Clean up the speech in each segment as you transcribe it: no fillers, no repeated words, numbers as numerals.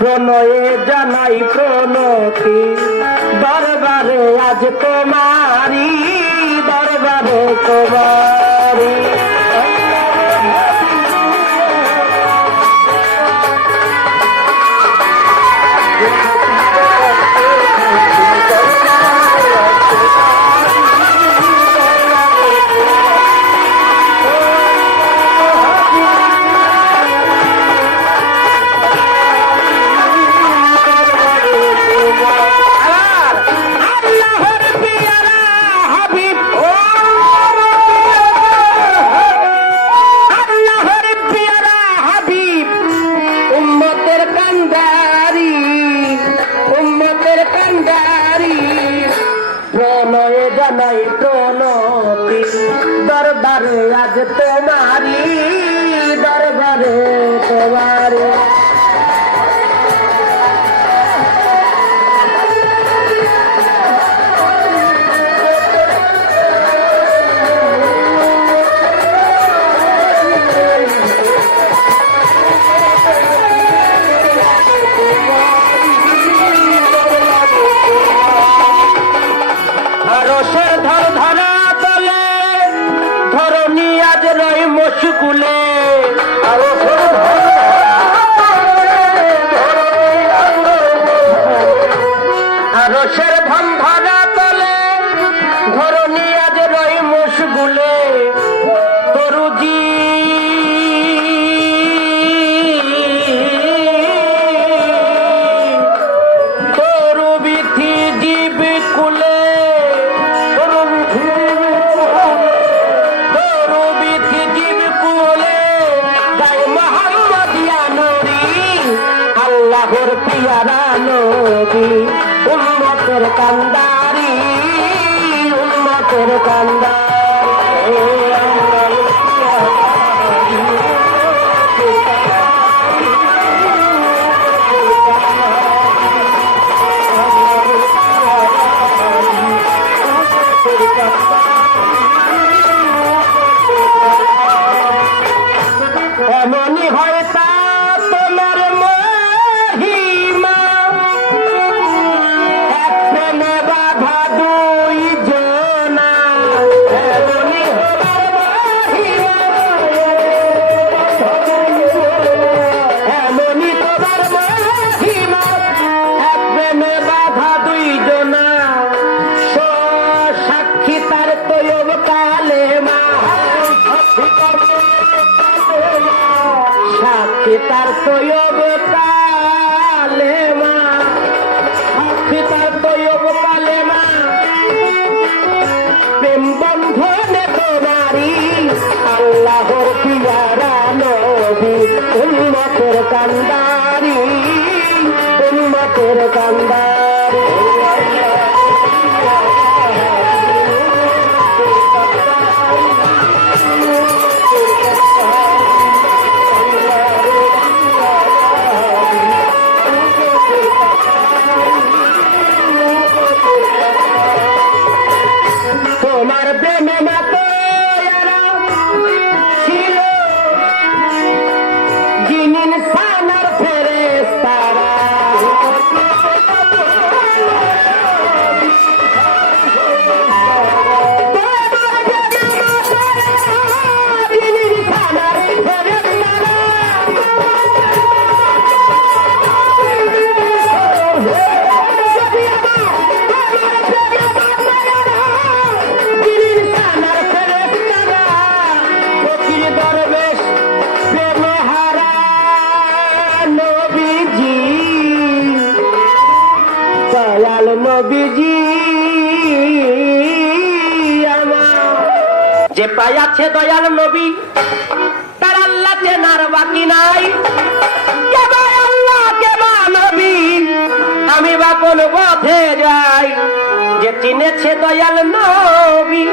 প্রণয়ে জানাই প্রণতি দরবারে আজ তোমারি দরবারে তোমারি প্রণয়ে জানাই প্রণতি দরবারে আজ তোমারি দরবারে তোমারি মুশকুলে আরশের ধন ধরা তলে ধরণী আজ রই মুশকুলে তরুজি তরু বিথি জীব কুলে আল্লাহর পিয়ারা নবী উম্মতের কান্দারি উম্মতের কান্দারি এমনই হয় তা তোমার তার তৈব কালেমা তার তৈব কালেমা প্রেম বন্ধনে তোমারি আল্লাহর পিয়ারা নবী উম্মতের কান্দারি উম্মতের কান্দারি তোমার প্রেমে মাতো ছিল জিনিন সানার ফেরেশতারা দয়াল নবীজি আমার যে পাইয়াছে দয়াল নবী তার আল্লাহ চেনার বাকি নাই কে বা আল্লাহ কে বা নবী আমি বা কোন পথে যাই যে যে চিনেছে দয়াল নবী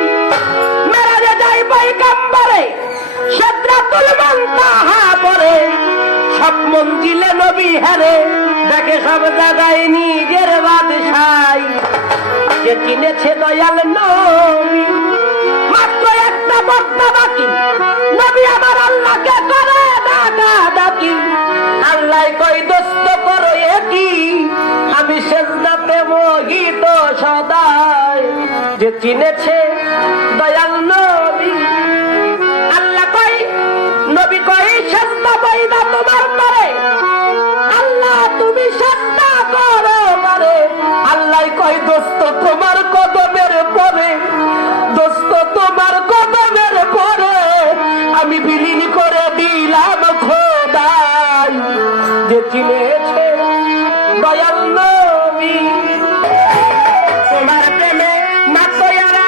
মেরাজে যাই পয়গম্বরে সিদরাতুল মুনতাহা পরে সব মঞ্জিলে নবী হারে দেখে সব জায়গায় নিজের বাদশাই যে চিনেছে দয়াল নবী মাত্র একটা বক্তা বাকি নবী আমার আল্লাহকে করে ডাকা ডাকি আল্লাহ কই দোস্ত করো কি আমি সেজদাতে মোহিত সদাই যে চিনেছে দয়াল নবী আল্লাহ কই নবী কই সেজদা বইদা তোমার করে আল্লাহ তুমি সেজদা করো করে আল্লাহ কই দোস্ত তোমার কদমের পরে দোস্ত তোমার কদমের পরে আমি বিলীন করে দিলাম খোদাই যে চিনেছে দয়াল নবী তোমার প্রেমে মাতয়ারা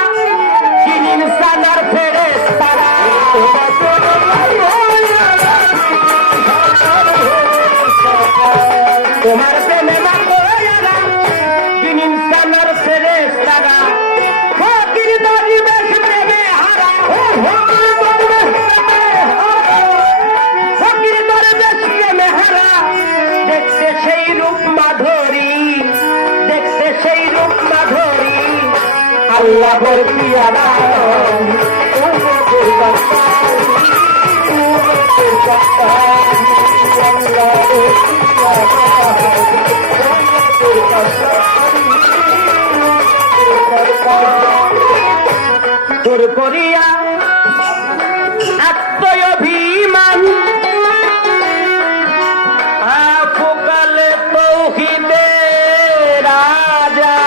জিন ইনসান আর ফেরেশতারা তোমার প্রেমে মাতয়ারা জিন ইনসান আর ফেরেশতারা ফকির দরবেশ প্রেমে হারা ফকির দরবেশ প্রেমে হারা দেখতে সেই রূপ মাধুরী দেখতে সেই রূপ মাধুরী আল্লাহর পিয়ারা তোর করিয়া আত্মঅভিমান ফোকালে তৌহিদে রাজা